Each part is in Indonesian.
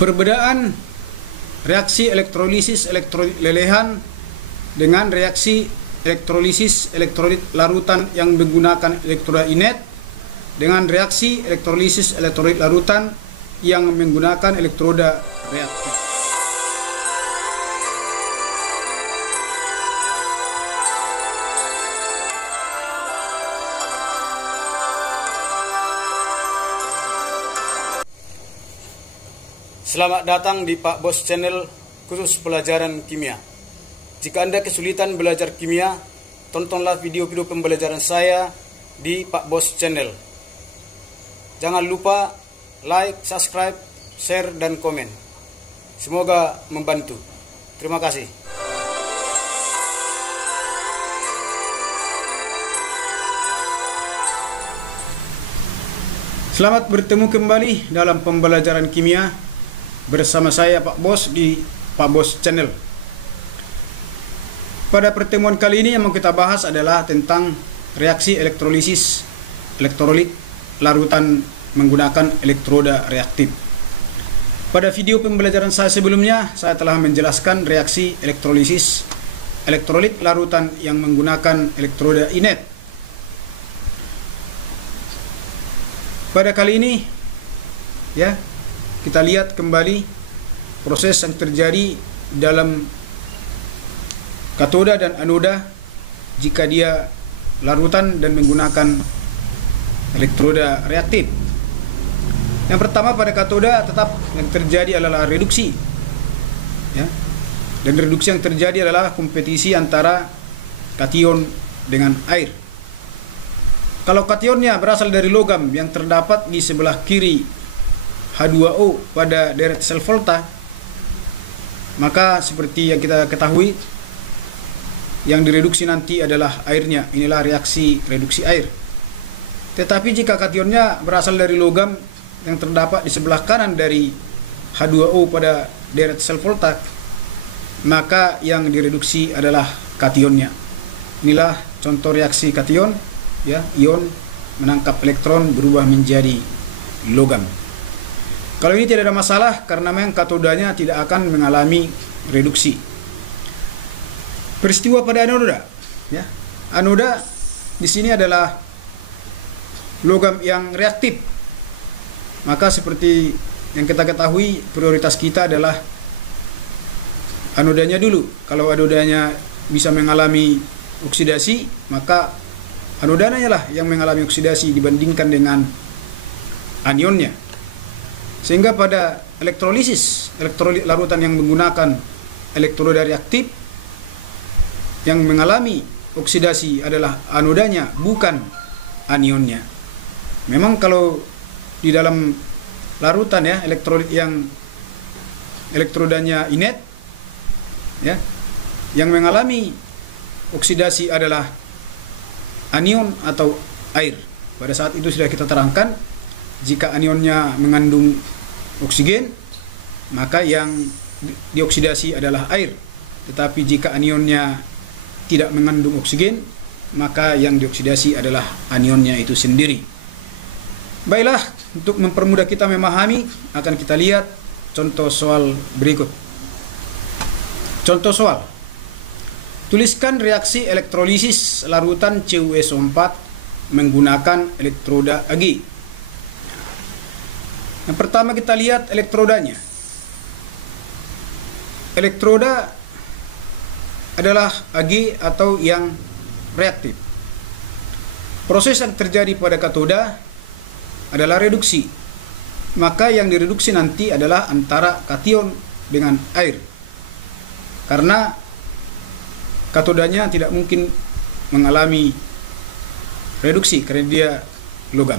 Perbedaan reaksi elektrolisis elektrolit lelehan dengan reaksi elektrolisis elektrolit larutan yang menggunakan elektroda inet dengan reaksi elektrolisis elektrolit larutan yang menggunakan elektroda reaktif. Selamat datang di Pak Bos Channel khusus pelajaran kimia. Jika Anda kesulitan belajar kimia, tontonlah video-video pembelajaran saya di Pak Bos Channel. Jangan lupa like, subscribe, share, dan komen. Semoga membantu. Terima kasih. Selamat bertemu kembali dalam pembelajaran kimia bersama saya Pak Bos di Pak Bos Channel. Pada pertemuan kali ini yang mau kita bahas adalah tentang reaksi elektrolisis elektrolit larutan menggunakan elektroda reaktif. Pada video pembelajaran saya sebelumnya, saya telah menjelaskan reaksi elektrolisis elektrolit larutan yang menggunakan elektroda inet. Pada kali ini ya, kita lihat kembali proses yang terjadi dalam katoda dan anoda jika dia larutan dan menggunakan elektroda reaktif. Yang pertama, pada katoda tetap yang terjadi adalah reduksi ya. Dan reduksi yang terjadi adalah kompetisi antara kation dengan air. Kalau kationnya berasal dari logam yang terdapat di sebelah kiri H2O pada deret sel volta, maka seperti yang kita ketahui, yang direduksi nanti adalah airnya. Inilah reaksi reduksi air. Tetapi jika kationnya berasal dari logam yang terdapat di sebelah kanan dari H2O pada deret sel volta, maka yang direduksi adalah kationnya. Inilah contoh reaksi kation ya, ion menangkap elektron berubah menjadi logam. Kalau ini tidak ada masalah karena memang katodanya tidak akan mengalami reduksi. Peristiwa pada anoda ya. Anoda di sini adalah logam yang reaktif. Maka seperti yang kita ketahui, prioritas kita adalah anodanya dulu. Kalau anodanya bisa mengalami oksidasi, maka anodanya lah yang mengalami oksidasi dibandingkan dengan anionnya. Sehingga pada elektrolisis elektrolit larutan yang menggunakan elektroda reaktif, yang mengalami oksidasi adalah anodanya, bukan anionnya. Memang kalau di dalam larutan ya, elektrolit yang elektrodanya inet ya, yang mengalami oksidasi adalah anion atau air. Pada saat itu sudah kita terangkan, jika anionnya mengandung oksigen, maka yang dioksidasi adalah air. Tetapi jika anionnya tidak mengandung oksigen, maka yang dioksidasi adalah anionnya itu sendiri. Baiklah, untuk mempermudah kita memahami, akan kita lihat contoh soal berikut. Contoh soal. Tuliskan reaksi elektrolisis larutan CuSO4 menggunakan elektroda Ag. Yang pertama kita lihat elektrodanya. Elektroda adalah Ag atau yang reaktif. Proses yang terjadi pada katoda adalah reduksi. Maka yang direduksi nanti adalah antara kation dengan air. Karena katodanya tidak mungkin mengalami reduksi karena dia logam.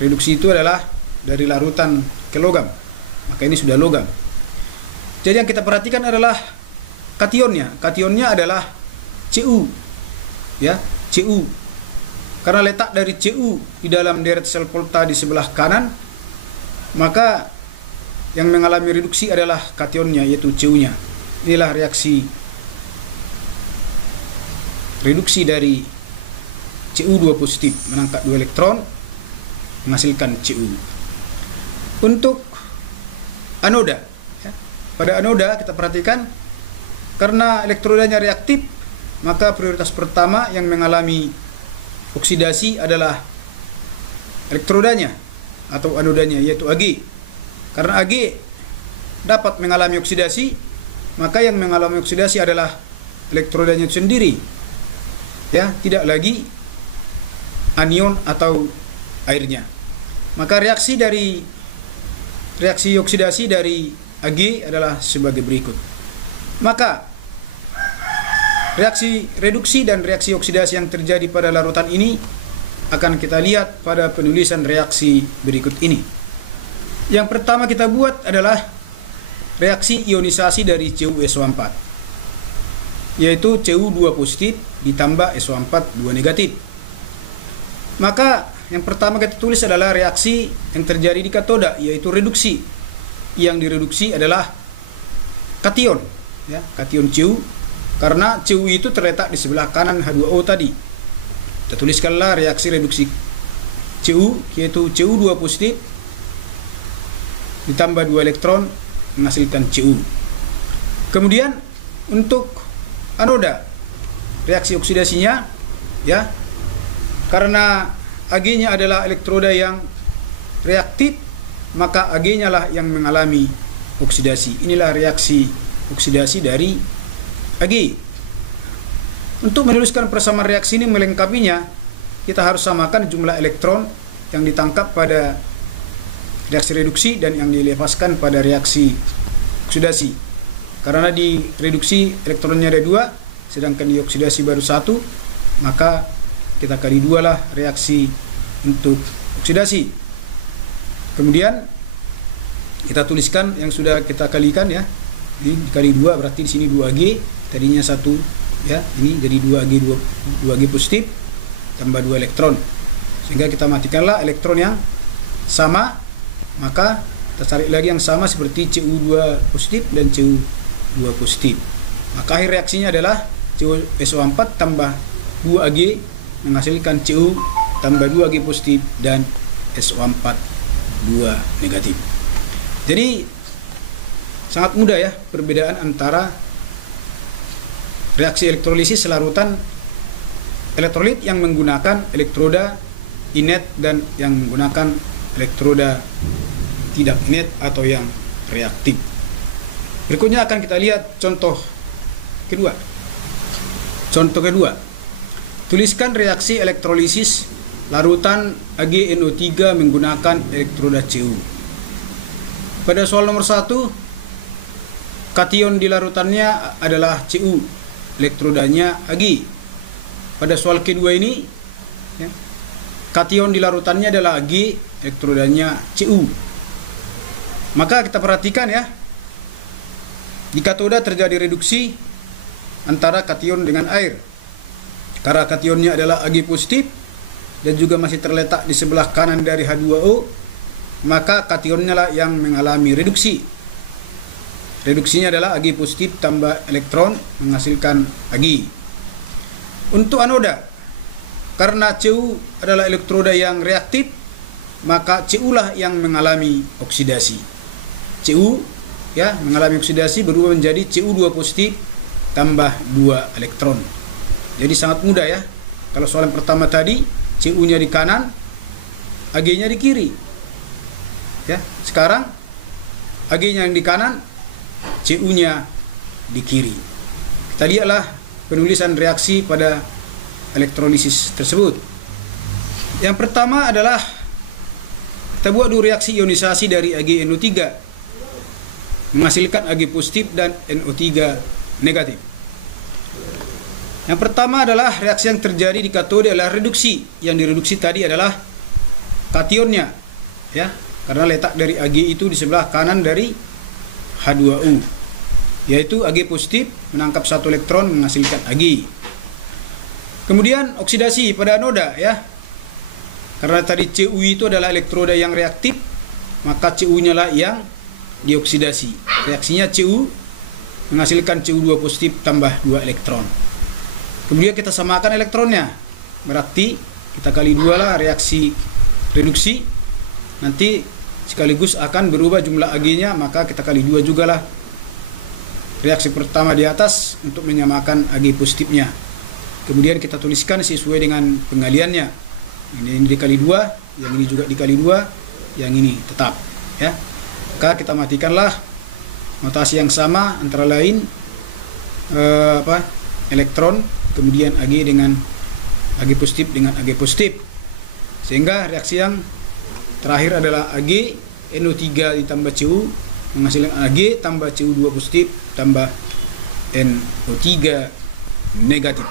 Reduksi itu adalah dari larutan ke logam, maka ini sudah logam. Jadi yang kita perhatikan adalah kationnya. Kationnya adalah Cu ya, Cu. Karena letak dari Cu di dalam deret sel volta di sebelah kanan, maka yang mengalami reduksi adalah kationnya, yaitu Cu-nya. Inilah reaksi reduksi dari Cu2 positif, menangkap 2 elektron, menghasilkan Cu. Untuk anoda. Ya. Pada anoda kita perhatikan, karena elektrodanya reaktif, maka prioritas pertama yang mengalami oksidasi adalah elektrodanya atau anodanya, yaitu Ag. Karena Ag dapat mengalami oksidasi, maka yang mengalami oksidasi adalah elektrodanya itu sendiri. Ya, tidak lagi anion atau airnya. Maka reaksi oksidasi dari Ag adalah sebagai berikut. Maka reaksi reduksi dan reaksi oksidasi yang terjadi pada larutan ini akan kita lihat pada penulisan reaksi berikut ini. Yang pertama kita buat adalah reaksi ionisasi dari CuSO4, yaitu Cu2 positif ditambah SO4 2 negatif. Maka yang pertama kita tulis adalah reaksi yang terjadi di katoda, yaitu reduksi. Yang direduksi adalah kation, ya, kation Cu, karena Cu itu terletak di sebelah kanan H2O tadi. Kita tuliskanlah reaksi reduksi Cu, yaitu Cu2 positif ditambah 2 elektron menghasilkan Cu. Kemudian untuk anoda, reaksi oksidasinya, ya, karena Ag-nya adalah elektroda yang reaktif, maka Ag-nya lah yang mengalami oksidasi. Inilah reaksi oksidasi dari Ag. Untuk menuliskan persamaan reaksi ini melengkapinya, kita harus samakan jumlah elektron yang ditangkap pada reaksi reduksi dan yang dilepaskan pada reaksi oksidasi. Karena di reduksi elektronnya ada 2, sedangkan di oksidasi baru 1, maka kita kali 2 lah reaksi untuk oksidasi. Kemudian kita tuliskan yang sudah kita kalikan, ya. Ini dikali 2 berarti di sini 2Ag, tadinya 1, ya. Ini jadi 2Ag 2Ag positif tambah 2 elektron. Sehingga kita matikanlah elektron yang sama, maka kita cari lagi yang sama seperti Cu2 positif dan Cu2 positif. Maka akhir reaksinya adalah CuSO4 tambah 2Ag menghasilkan Cu tambah 2Ag positif dan SO4 2 negatif. Jadi sangat mudah, ya, perbedaan antara reaksi elektrolisis larutan elektrolit yang menggunakan elektroda inet dan yang menggunakan elektroda tidak inet atau yang reaktif. Berikutnya akan kita lihat contoh kedua. Contoh kedua, tuliskan reaksi elektrolisis larutan AgNO3 menggunakan elektroda Cu. Pada soal nomor 1, kation di larutannya adalah Cu, elektrodanya Ag. Pada soal kedua ini, ya, kation di larutannya adalah Ag, elektrodanya Cu. Maka kita perhatikan, ya, di katoda terjadi reduksi antara kation dengan air. Karena kationnya adalah Ag positif dan juga masih terletak di sebelah kanan dari H2O, maka kationnya lah yang mengalami reduksi. Reduksinya adalah Ag positif tambah elektron menghasilkan Ag. Untuk anoda, karena Cu adalah elektroda yang reaktif, maka Cu lah yang mengalami oksidasi. Cu, ya, mengalami oksidasi berubah menjadi Cu2 positif tambah 2 elektron. Jadi sangat mudah, ya. Kalau soal yang pertama tadi Cu-nya di kanan, Ag-nya di kiri. Ya, sekarang Ag-nya yang di kanan, Cu-nya di kiri. Kita lihatlah penulisan reaksi pada elektrolisis tersebut. Yang pertama adalah kita buat dulu reaksi ionisasi dari AgNO3 menghasilkan Ag positif dan NO3 negatif. Yang pertama adalah reaksi yang terjadi di katode adalah reduksi. Yang direduksi tadi adalah kationnya, ya, karena letak dari Ag itu di sebelah kanan dari H2O, yaitu Ag positif menangkap 1 elektron menghasilkan Ag. Kemudian oksidasi pada anoda, ya, karena tadi Cu itu adalah elektroda yang reaktif, maka Cu-nya lah yang dioksidasi. Reaksinya Cu menghasilkan Cu2 positif tambah 2 elektron. Kemudian kita samakan elektronnya, berarti kita kali 2 lah reaksi reduksi. Nanti sekaligus akan berubah jumlah Ag-nya, maka kita kali 2 juga lah reaksi pertama di atas untuk menyamakan Ag positifnya. Kemudian kita tuliskan sesuai dengan pengaliannya. Ini dikali 2, yang ini juga dikali 2, yang ini tetap, ya. Maka kita matikanlah notasi yang sama, antara lain elektron, kemudian Ag dengan Ag positif dengan Ag positif, sehingga reaksi yang terakhir adalah Ag NO3 ditambah Cu menghasilkan Ag tambah Cu2 positif tambah NO3 negatif.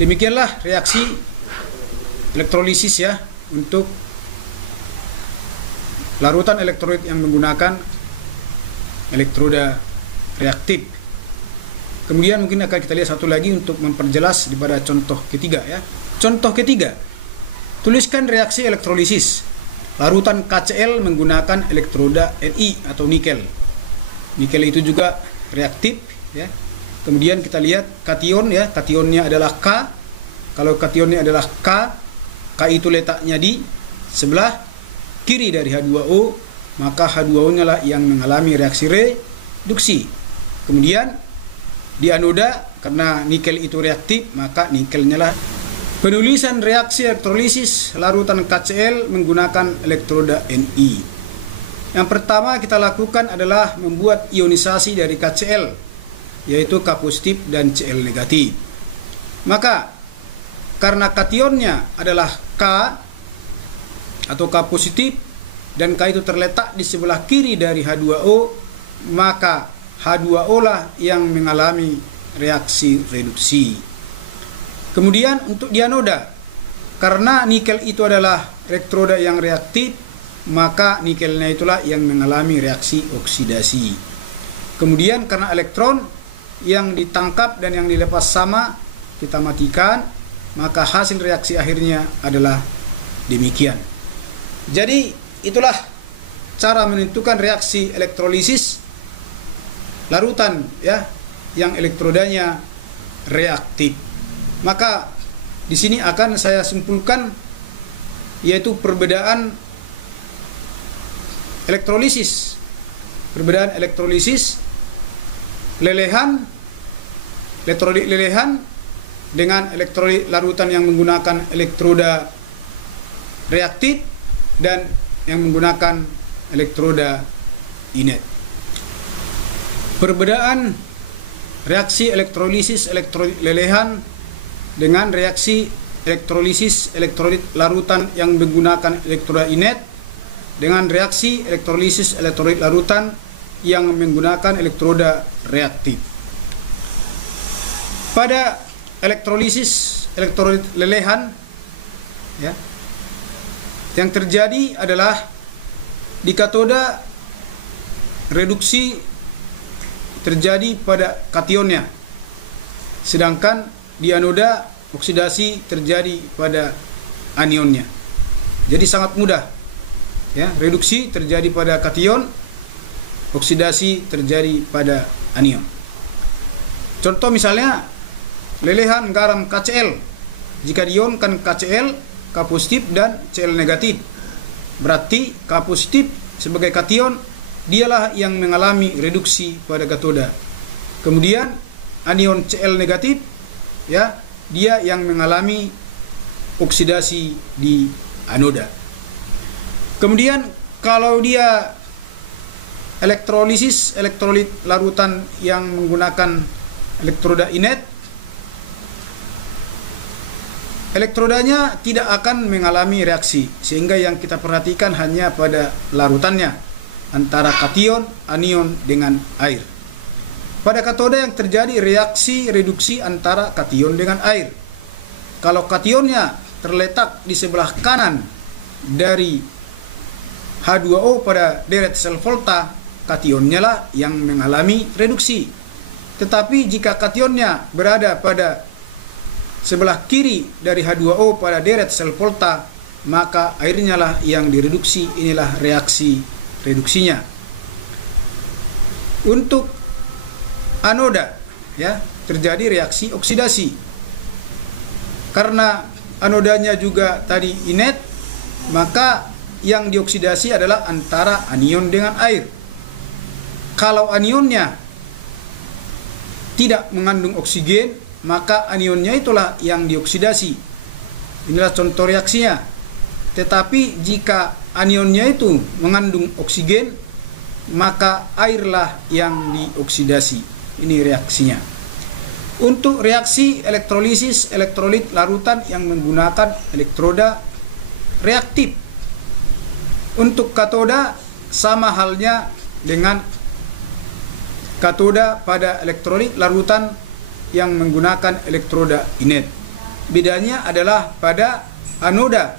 Demikianlah reaksi elektrolisis ya untuk larutan elektrolit yang menggunakan elektroda reaktif. Kemudian mungkin akan kita lihat satu lagi untuk memperjelas daripada contoh ketiga ya. Contoh ketiga, tuliskan reaksi elektrolisis larutan KCl menggunakan elektroda Ni atau nikel. Nikel itu juga reaktif ya. Kemudian kita lihat kation ya, kationnya adalah K. Kalau kationnya adalah K itu letaknya di sebelah kiri dari H2O, maka H2O-nya lah yang mengalami reaksi reduksi. Kemudian di anoda, karena nikel itu reaktif, maka nikelnya lah. Penulisan reaksi elektrolisis larutan KCl menggunakan elektroda Ni. Yang pertama kita lakukan adalah membuat ionisasi dari KCl, yaitu K positif dan Cl negatif. Maka karena kationnya adalah K atau K positif dan K itu terletak di sebelah kiri dari H2O, maka H2O lah yang mengalami reaksi reduksi. Kemudian untuk di anoda, karena nikel itu adalah elektroda yang reaktif, maka nikelnya itulah yang mengalami reaksi oksidasi. Kemudian karena elektron yang ditangkap dan yang dilepas sama, kita matikan, maka hasil reaksi akhirnya adalah demikian. Jadi itulah cara menentukan reaksi elektrolisis larutan ya yang elektrodanya reaktif. Maka di sini akan saya simpulkan, yaitu perbedaan elektrolisis. Perbedaan elektrolisis lelehan, elektrolit lelehan dengan elektrolit larutan yang menggunakan elektroda reaktif dan yang menggunakan elektroda inet. Perbedaan reaksi elektrolisis elektrolit lelehan dengan reaksi elektrolisis elektrolit larutan yang menggunakan elektroda inet dengan reaksi elektrolisis elektrolit larutan yang menggunakan elektroda reaktif. Pada elektrolisis elektrolit lelehan ya, yang terjadi adalah di katoda reduksi terjadi pada kationnya, sedangkan di anoda oksidasi terjadi pada anionnya. Jadi sangat mudah ya, reduksi terjadi pada kation, oksidasi terjadi pada anion. Contoh misalnya lelehan garam KCl, jika diionkan KCl, K positif dan Cl negatif, berarti K positif sebagai kation dialah yang mengalami reduksi pada katoda. Kemudian anion Cl negatif ya, dia yang mengalami oksidasi di anoda. Kemudian kalau dia elektrolisis elektrolit larutan yang menggunakan elektroda inet, elektrodanya tidak akan mengalami reaksi, sehingga yang kita perhatikan hanya pada larutannya antara kation, anion dengan air. Pada katoda yang terjadi reaksi reduksi antara kation dengan air. Kalau kationnya terletak di sebelah kanan dari H2O pada deret sel volta, kationnya lah yang mengalami reduksi. Tetapi jika kationnya berada pada sebelah kiri dari H2O pada deret sel volta, maka airnya lah yang direduksi. Inilah reaksi reduksinya. Untuk anoda ya, terjadi reaksi oksidasi. Karena anodanya juga tadi inet, maka yang dioksidasi adalah antara anion dengan air. Kalau anionnya tidak mengandung oksigen, maka anionnya itulah yang dioksidasi. Inilah contoh reaksinya. Tetapi jika anionnya itu mengandung oksigen, maka airlah yang dioksidasi. Ini reaksinya. Untuk reaksi elektrolisis elektrolit larutan yang menggunakan elektroda reaktif. Untuk katoda sama halnya dengan katoda pada elektrolit larutan yang menggunakan elektroda inet. Bedanya adalah pada anoda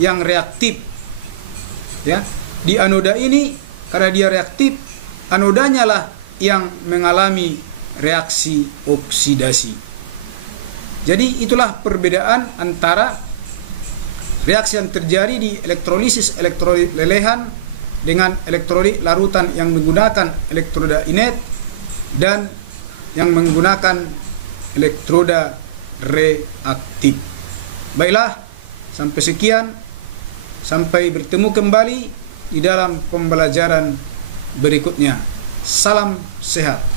yang reaktif. Ya, di anoda ini karena dia reaktif, anodanya lah yang mengalami reaksi oksidasi. Jadi itulah perbedaan antara reaksi yang terjadi di elektrolisis elektrolit lelehan dengan elektrolit larutan yang menggunakan elektroda inet dan yang menggunakan elektroda reaktif. Baiklah, sampai sekian. Sampai bertemu kembali di dalam pembelajaran berikutnya. Salam sehat.